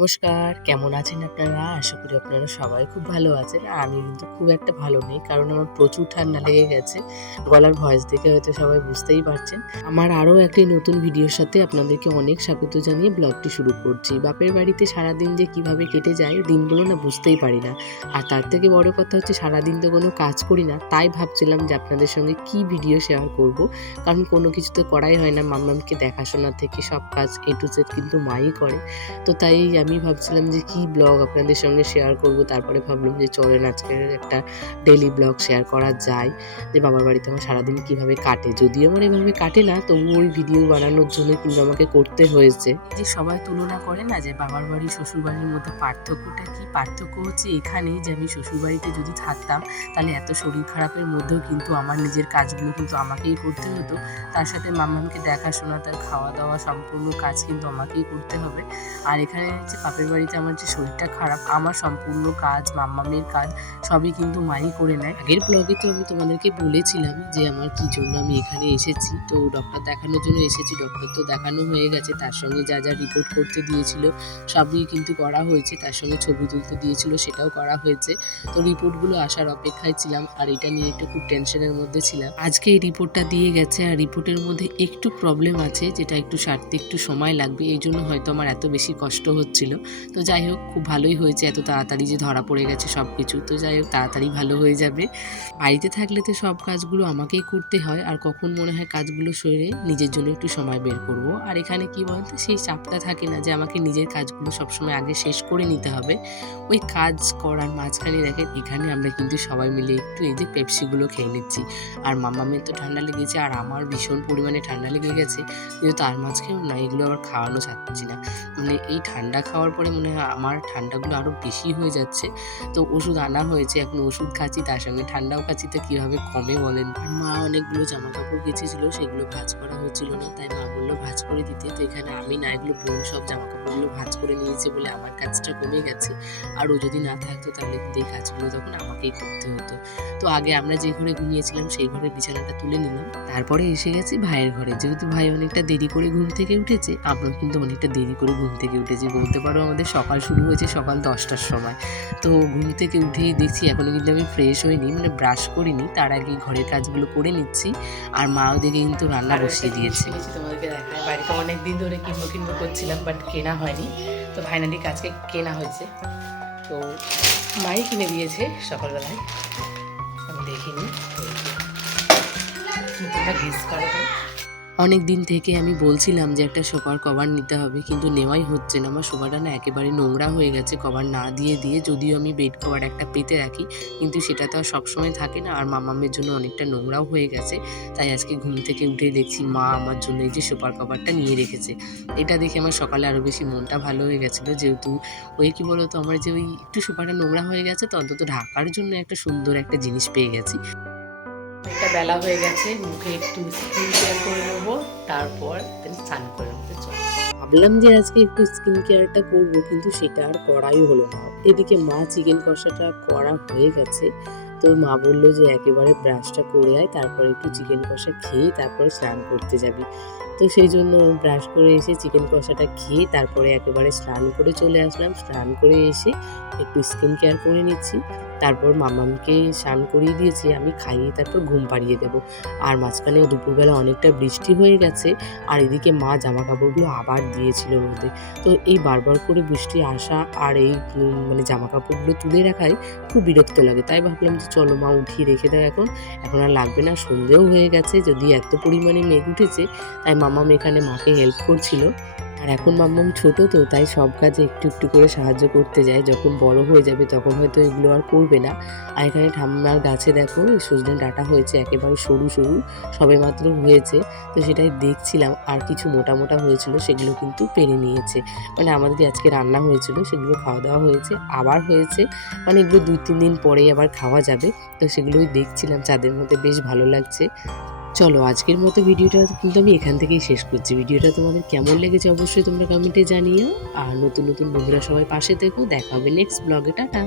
নমস্কার, কেমন আছেন আপনারা? আশা করি আপনারা সবাই খুব ভালো আছেন। আর আমি কিন্তু খুব একটা ভালো নেই। কারণ আমার প্রচুর ঠান্ডা লেগে গেছে। গলার ভয়েস দেখে হয়তো সবাই বুঝতেই পারছেন। আমার আরও একটি নতুন ভিডিওর সাথে আপনাদেরকে অনেক স্বাগত জানিয়ে ব্লগটি শুরু করছি। বাপের বাড়িতে সারাদিন যে কিভাবে কেটে যায় দিনগুলো না বুঝতেই পারি না। আর তার থেকে বড় কথা হচ্ছে সারাদিন তো কোনো কাজ করি না। তাই ভাবছিলাম যে আপনাদের সঙ্গে কি ভিডিও শেয়ার করব। কারণ কোনো কিছু তো করাই হয় না। মাম্মামকে দেখাশোনা থেকে সব কাজ A to Z কিন্তু মাই করে। তো তাই আমি ভাবছিলাম যে কি ব্লগ আপনাদের সঙ্গে শেয়ার করব। তারপরে ভাবলাম যে চলেন আজকের একটা ডেইলি ব্লগ শেয়ার করা যায়, যে বাবার বাড়িতে আমার সারাদিন কিভাবে কাটে। যদিও আমার এভাবে কাটে না, তবুও ওই ভিডিও বানানোর জন্য কিন্তু আমাকে করতে হয়েছে। যে সবাই তুলনা করে না যে বাবার বাড়ি শ্বশুর বাড়ির মধ্যে পার্থক্যটা কি, পার্থক্য হচ্ছে এখানেই যে আমি শ্বশুর বাড়িতে যদি থাকতাম তাহলে এত শরীর খারাপের মধ্যেও কিন্তু আমার নিজের কাজগুলো কিন্তু আমাকেই করতে হতো। তার সাথে মাম্মামকে দেখাশোনা, তার খাওয়া দাওয়া সম্পূর্ণ কাজ কিন্তু আমাকেই করতে হবে। আর এখানে হচ্ছে বাপের বাড়িতে আমার যে শরীরটা খারাপ, আমার সম্পূর্ণ কাজ, মাম্মামের কাজ সবই কিন্তু মাই করে নেয়। আগের ব্লগে তো আমি তোমাদেরকে বলেছিলাম যে আমার কি জন্য আমি এখানে এসেছি। তো ডক্টর দেখানোর জন্য এসেছি। ডক্টর তো দেখানো হয়ে গেছে, তার সঙ্গে যা যা রিপোর্ট করতে দিয়েছিল সবই কিন্তু করা হয়েছে। তার সঙ্গে ছবি তুলতে দিয়েছিল, সেটাও করা হয়েছে। তো রিপোর্টগুলো আসার অপেক্ষায় ছিলাম, আর এটা নিয়ে একটু খুব টেনশনের মধ্যে ছিলাম। আজকে এই রিপোর্টটা দিয়ে গেছে, আর রিপোর্টের মধ্যে একটু প্রবলেম আছে, যেটা একটু সারতে একটু সময় লাগবে। এই জন্য হয়তো আমার এত বেশি কষ্ট হচ্ছিল। তো যাই হোক, খুব ভালোই হয়েছে, এত তাড়াতাড়ি যে ধরা পড়ে গেছে সব কিছু। তো যাই হোক, তাড়াতাড়ি ভালো হয়ে যাবে। বাড়িতে থাকলে তো সব কাজগুলো আমাকেই করতে হয়, আর কখন মনে হয় কাজগুলো সেরে নিজের জন্য একটু সময় বের করব। আর এখানে কি বলতো, সেই চাপটা থাকে না যে আমাকে নিজের কাজগুলো সবসময় আগে শেষ করে নিতে হবে। ওই কাজ করার মাঝখানে দেখেন এখানে আমরা কিন্তু সবাই মিলে একটু এই যে পেপসিগুলো খেয়ে নিচ্ছি। আর মাম্মামের তো ঠান্ডা লেগেছে, আর আমার ভীষণ পরিমাণে ঠান্ডা লেগে গেছে, কিন্তু তার মাঝখানেও না এগুলো আবার খাওয়ানো যাচ্ছে না। মানে এই ঠান্ডা খাওয়ার পরে মনে হয় আমার ঠান্ডাগুলো আরও বেশি হয়ে যাচ্ছে। তো ওষুধ আনা হয়েছে, এখন ওষুধ খাচ্ছি, তার সঙ্গে ঠান্ডাও খাচ্ছি, তো কীভাবে কমে বলেন। আর মা অনেকগুলো জামা কাপড় কেচেছিল, সেগুলো ভাঁজ করা হচ্ছিল না, তাই মা বললো ভাঁজ করে দিতে। তো এখানে আমি না, এগুলো বোন সব জামা কাপড়গুলো ভাঁজ করে নিয়েছে বলে আমার কাজটা কমে গেছে। আর ও যদি না থাকতো তাহলে কিন্তু এই কাজগুলো তখন আমাকেই করতে হতো। তো আগে আমরা যে ঘরে ঘুমিয়েছিলাম সেই ঘরের বিছানাটা তুলে নিলাম। তারপরে এসে গেছি ভাইয়ের ঘরে। যেহেতু ভাই অনেকটা দেরি করে ঘুম থেকে উঠেছে, আমরাও কিন্তু অনেকটা দেরি করে ঘুম থেকে উঠেছি। বলতে পারো আমাদের সকাল শুরু হয়েছে সকাল 10টার সময়। তো ঘুম থেকে উঠেই দেখছি এখনো কিন্তু আমি ফ্রেশ হইনি, মানে ব্রাশ করিনি। তার আগে ঘরের কাজগুলো করে নিচ্ছি। আর মাও দিকে কিন্তু রান্না বসিয়ে দিয়েছে। তোমাদেরকে দেখায়, বাড়িতে অনেক দিন ধরে কিনবো করছিলাম, বাট কেনা হয়নি। তো ফাইনালি আজকে কেনা হয়েছে। তো মাই কিনে দিয়েছে সকালবেলায়, আমি দেখিনি। গেস করো তো। অনেক দিন থেকে আমি বলছিলাম যে একটা সোফার কভার নিতে হবে, কিন্তু নেওয়াই হচ্ছে না। আমার সোফাটা না একেবারে নোংরা হয়ে গেছে কভার না দিয়ে দিয়ে। যদিও আমি বেড কভার একটা পেতে রাখি, কিন্তু সেটা তো আর সবসময় থাকে না। আর মামামের জন্য অনেকটা নোংরাও হয়ে গেছে। তাই আজকে ঘুম থেকে উঠে দেখছি মা আমার জন্য এই যে সোফার কভারটা নিয়ে রেখেছে। এটা দেখে আমার সকালে আরও বেশি মনটা ভালো হয়ে গেছিলো, যেহেতু ওই কী বলতো, আমার যে ওই একটু সোফাটা নোংরা হয়ে গেছে, তো অন্তত ঢাকার জন্য একটা সুন্দর একটা জিনিস পেয়ে গেছি। একটা বেলা হয়ে গেছে, মুখে একটু স্কিন কেয়ার করে নেবো, তারপর স্নান করে নেবো। ভাবলাম যে আজকে একটু স্কিন কেয়ারটা করবো, কিন্তু সেটা আর করাই হলো না। এদিকে মা চিকেন কষাটা করা হয়ে গেছে। তো মা বললো যে একেবারে ব্রাশটা করে আয়, তারপর একটু চিকেন কষা খেয়ে তারপরে স্নান করতে যাবি। তো সেই জন্য ব্রাশ করে এসে চিকেন কষাটা খেয়ে তারপরে একেবারে স্নান করে চলে আসলাম। স্নান করে এসে একটু স্কিন কেয়ার করে নিচ্ছি। তারপর মামামকে স্নান করিয়ে দিয়েছি, আমি খাইয়ে তারপর ঘুম পাড়িয়ে দেবো। আর মাঝখানে দুপুরবেলা অনেকটা বৃষ্টি হয়ে গেছে, আর এদিকে মা জামা কাপড়গুলো আবার দিয়েছিল রোদে। তো এই বারবার করে বৃষ্টি আসা আর এই মানে জামা কাপড়গুলো তুলে রাখায় খুব বিরক্ত লাগে। তাই ভাবলাম যে চলো মা উঠিয়ে রেখে দাও, এখন আর লাগবে না। সন্ধেও হয়ে গেছে, যদি এত পরিমাণে মেঘ উঠেছে, তাই মামাম এখানে মাকে হেল্প করছিল। আর এখন মাম্মাম ছোট, তো তাই সব কাজে একটু একটু করে সাহায্য করতে যায়। যখন বড় হয়ে যাবে তখন হয়তো এগুলো আর করবে না। আর এখানে ঠাম্মার গাছে দেখো সজনে ডাঁটা হয়েছে, একেবারে সরু সরু, সবেমাত্র হয়েছে। তো সেটাই দেখছিলাম। আর কিছু মোটা মোটা হয়েছিল, সেগুলো কিন্তু পেরে নিয়েছে। মানে আমাদের আজকে রান্না হয়েছিল, সেগুলো খাওয়া দাওয়া হয়েছে, আবার হয়েছে। মানে এগুলো 2-3 দিন পরেই আবার খাওয়া যাবে। তো সেগুলোই দেখছিলাম, চাঁদের মধ্যে বেশ ভালো লাগছে। চলো আজকের মতো ভিডিওটা কিন্তু আমি এখান থেকেই শেষ করছি। ভিডিওটা তোমাদের কেমন লেগেছে অবশ্যই তোমরা কমেন্টে জানিও। আর নতুন নতুন বন্ধুরা সবাই পাশে থেকো। দেখা হবে নেক্সট ব্লগে। টাটা।